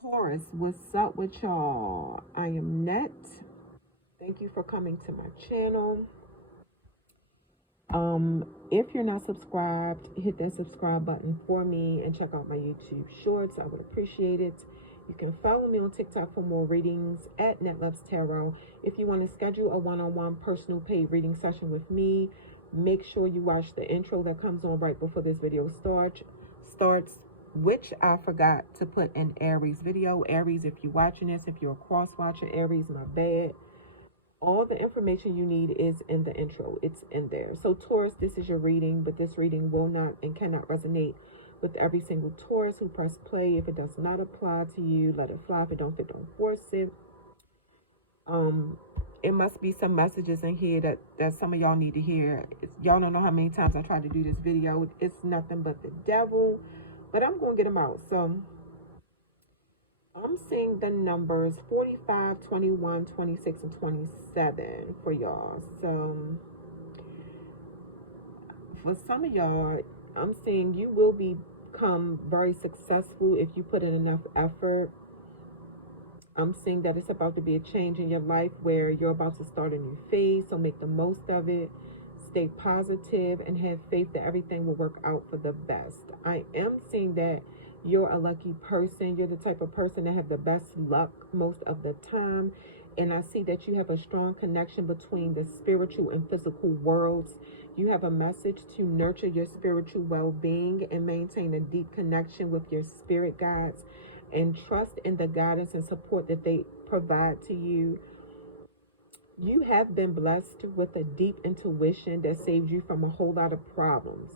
Taurus, what's up with y'all? I am Net. Thank you for coming to my channel. If you're not subscribed, hit that subscribe button for me and check out my YouTube shorts. I would appreciate it. You can follow me on TikTok for more readings at NetTSpirituallyInclined. If you want to schedule a one-on-one personal paid reading session with me, make sure you watch the intro that comes on right before this video starts, which I forgot to put in Aries video. Aries, if you're watching this, if you're a cross-watcher, Aries, my bad. All the information you need is in the intro. It's in there. So Taurus, this is your reading, but this reading will not and cannot resonate with every single Taurus who press play. If it does not apply to you, let it fly. If it don't fit, don't force it. It must be some messages in here that some of y'all need to hear. Y'all don't know how many times I tried to do this video. It's nothing but the devil, but I'm going to get them out. So I'm seeing the numbers 45, 21, 26, and 27 for y'all. So for some of y'all, I'm seeing you will become very successful if you put in enough effort. I'm seeing that it's about to be a change in your life where you're about to start a new phase. So make the most of it. Stay positive and have faith that everything will work out for the best. I am seeing that you're a lucky person. You're the type of person that have the best luck most of the time. And I see that you have a strong connection between the spiritual and physical worlds. You have a message to nurture your spiritual well-being and maintain a deep connection with your spirit guides and trust in the guidance and support that they provide to you. You have been blessed with a deep intuition that saves you from a whole lot of problems,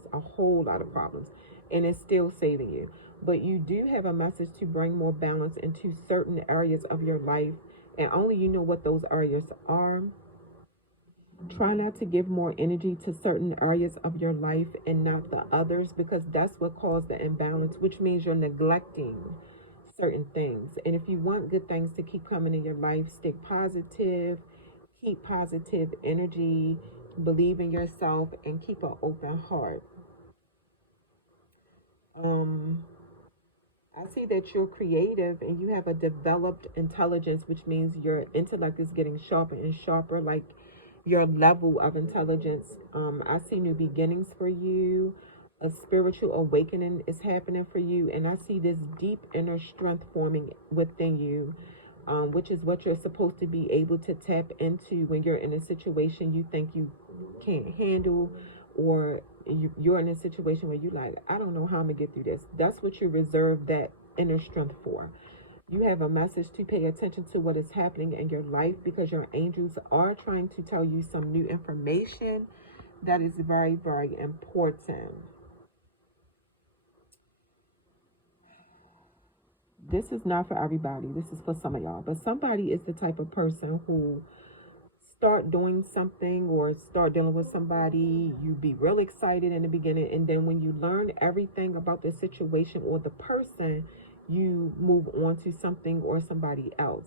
and it's still saving you. But you do have a message to bring more balance into certain areas of your life, and only you know what those areas are. Try not to give more energy to certain areas of your life and not the others, because that's what caused the imbalance, which means you're neglecting certain things. And if you want good things to keep coming in your life, stay positive, keep positive energy, believe in yourself, and keep an open heart. I see that you're creative and you have a developed intelligence, which means your intellect is getting sharper and sharper, like your level of intelligence. I see new beginnings for you. A spiritual awakening is happening for you. And I see this deep inner strength forming within you, which is what you're supposed to be able to tap into when you're in a situation you think you can't handle, or you're in a situation where you like, I don't know how I'm gonna get through this. That's what you reserve that inner strength for. You have a message to pay attention to what is happening in your life, because your angels are trying to tell you some new information that is very, very important. This is not for everybody. This is for some of y'all. But somebody is the type of person who start doing something or start dealing with somebody, you be real excited in the beginning, and then when you learn everything about the situation or the person, you move on to something or somebody else.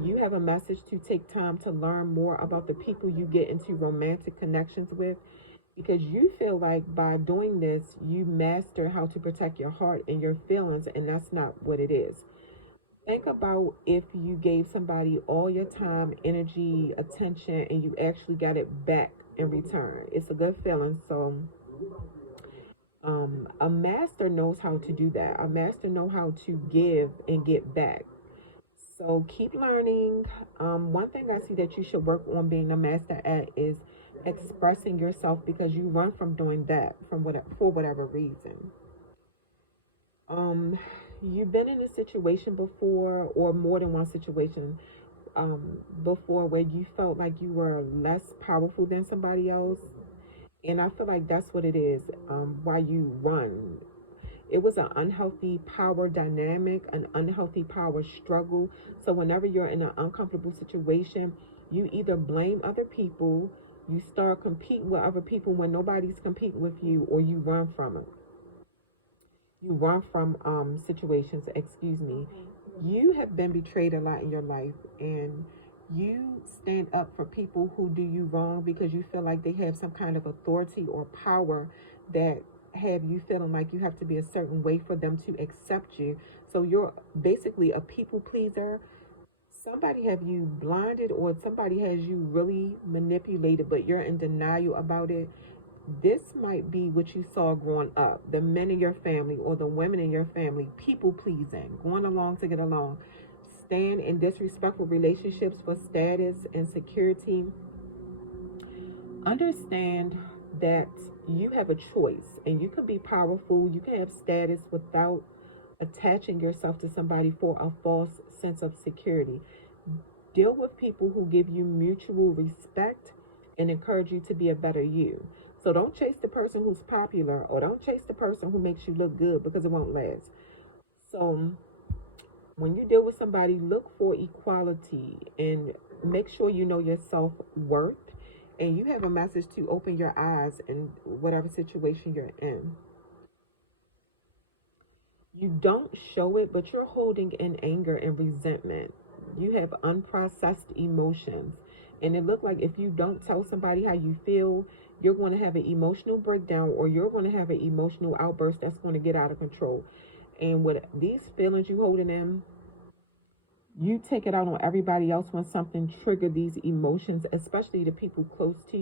You have a message to take time to learn more about the people you get into romantic connections with, because you feel like by doing this, you master how to protect your heart and your feelings, and that's not what it is. Think about if you gave somebody all your time, energy, attention, and you actually got it back in return. It's a good feeling. So A master knows how to do that. A master knows how to give and get back. So keep learning. One thing I see that you should work on being a master at is expressing yourself, because you run from doing that for whatever reason. Um, you've been in a situation before, or more than one situation before, where you felt like you were less powerful than somebody else, and I feel like that's what it is. Why you run. It was an unhealthy power dynamic, an unhealthy power struggle. So whenever you're in an uncomfortable situation, you either blame other people, you start competing with other people when nobody's competing with you, or you run from it. You run from situations, excuse me. You have been betrayed a lot in your life, and you stand up for people who do you wrong because you feel like they have some kind of authority or power that have you feeling like you have to be a certain way for them to accept you. So you're basically a people pleaser. Somebody have you blinded, or somebody has you really manipulated, but you're in denial about it. This might be what you saw growing up. The men in your family or the women in your family, people pleasing, going along to get along, staying in disrespectful relationships for status and security. Understand that you have a choice, and you can be powerful, you can have status without attaching yourself to somebody for a false sense of security. Deal with people who give you mutual respect and encourage you to be a better you. So don't chase the person who's popular, or don't chase the person who makes you look good, because it won't last. So when you deal with somebody, look for equality and make sure you know your self-worth, and you have a message to open your eyes in whatever situation you're in. You don't show it, but you're holding in anger and resentment. You have unprocessed emotions. And it looks like if you don't tell somebody how you feel, you're going to have an emotional breakdown, or you're going to have an emotional outburst that's going to get out of control. And with these feelings you holding in, you take it out on everybody else when something triggered these emotions, especially the people closest to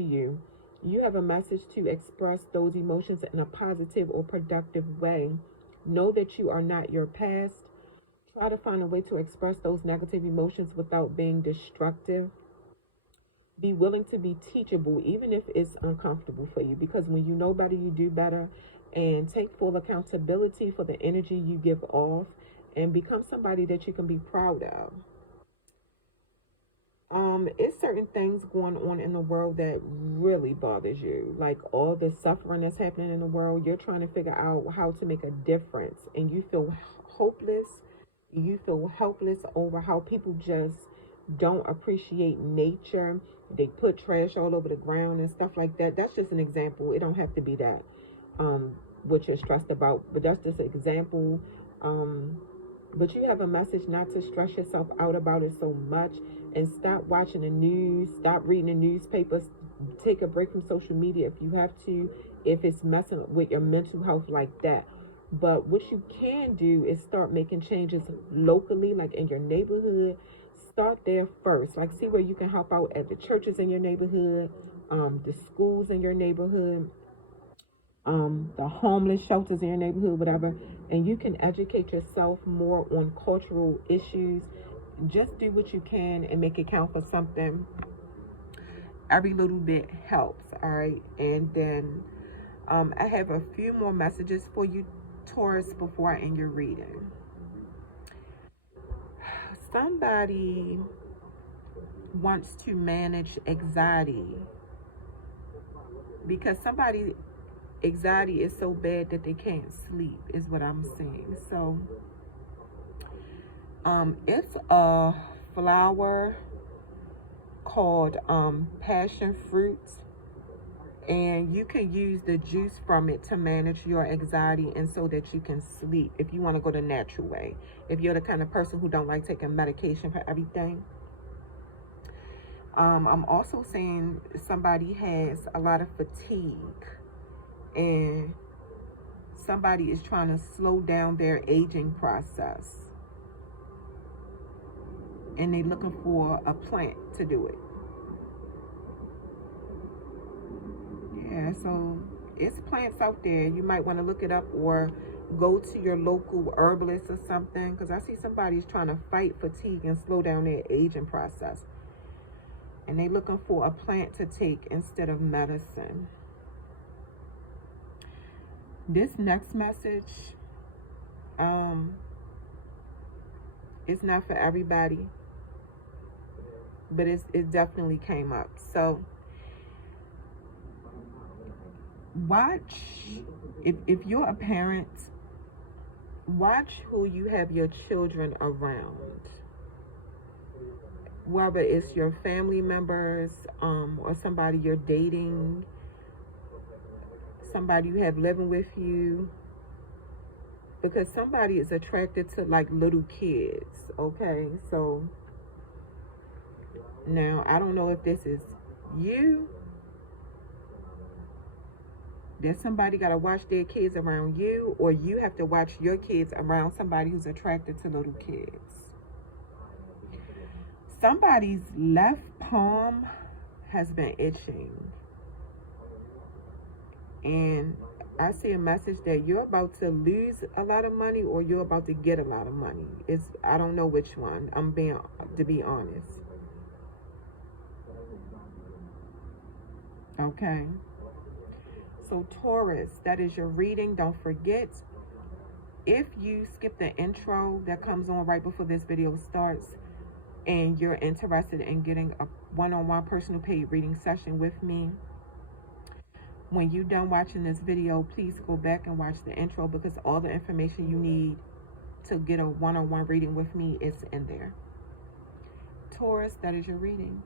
you. You have a message to express those emotions in a positive or productive way. Know that you are not your past. Try to find a way to express those negative emotions without being destructive. Be willing to be teachable, even if it's uncomfortable for you, because when you know better, you do better. And take full accountability for the energy you give off, and become somebody that you can be proud of. It's certain things going on in the world that really bothers you, like all the suffering that's happening in the world. You're trying to figure out how to make a difference, and you feel hopeless. You feel helpless over how people just don't appreciate nature. They put trash all over the ground and stuff like that. That's just an example. It don't have to be that, what you're stressed about, but that's just an example. But you have a message not to stress yourself out about it so much, and stop watching the news, stop reading the newspapers, take a break from social media if you have to, if it's messing with your mental health like that. But what you can do is start making changes locally, like in your neighborhood. Start there first. Like, see where you can help out at the churches in your neighborhood, the schools in your neighborhood, the homeless shelters in your neighborhood, whatever. And you can educate yourself more on cultural issues. Just do what you can and make it count for something. Every little bit helps, all right? And then I have a few more messages for you, Taurus, before I end your reading. Somebody wants to manage anxiety, because somebody anxiety is so bad that they can't sleep, is what I'm saying. So it's a flower called passion fruit, and you can use the juice from it to manage your anxiety, and so that you can sleep, if you want to go the natural way, if you're the kind of person who don't like taking medication for everything. I'm also saying somebody has a lot of fatigue, and somebody is trying to slow down their aging process, and they're looking for a plant to do it. Yeah, so It's plants out there. You might want to look it up or go to your local herbalist or something, because I see somebody's trying to fight fatigue and slow down their aging process. And they looking for a plant to take instead of medicine. This next message, it's not for everybody, but it definitely came up. So watch, if you're a parent, watch who you have your children around. Whether it's your family members, or somebody you're dating, somebody you have living with you, because somebody is attracted to like little kids. Okay, so now I don't know if this is you. There's somebody got to watch their kids around you, or you have to watch your kids around somebody who's attracted to little kids. Somebody's left palm has been itching. And I see a message that you're about to lose a lot of money, or you're about to get a lot of money. I don't know which one. To be honest. Okay. So Taurus, that is your reading. Don't forget, if you skip the intro that comes on right before this video starts, and you're interested in getting a one-on-one personal paid reading session with me, when you're done watching this video, please go back and watch the intro, because all the information you need to get a one-on-one reading with me is in there. Taurus, that is your reading.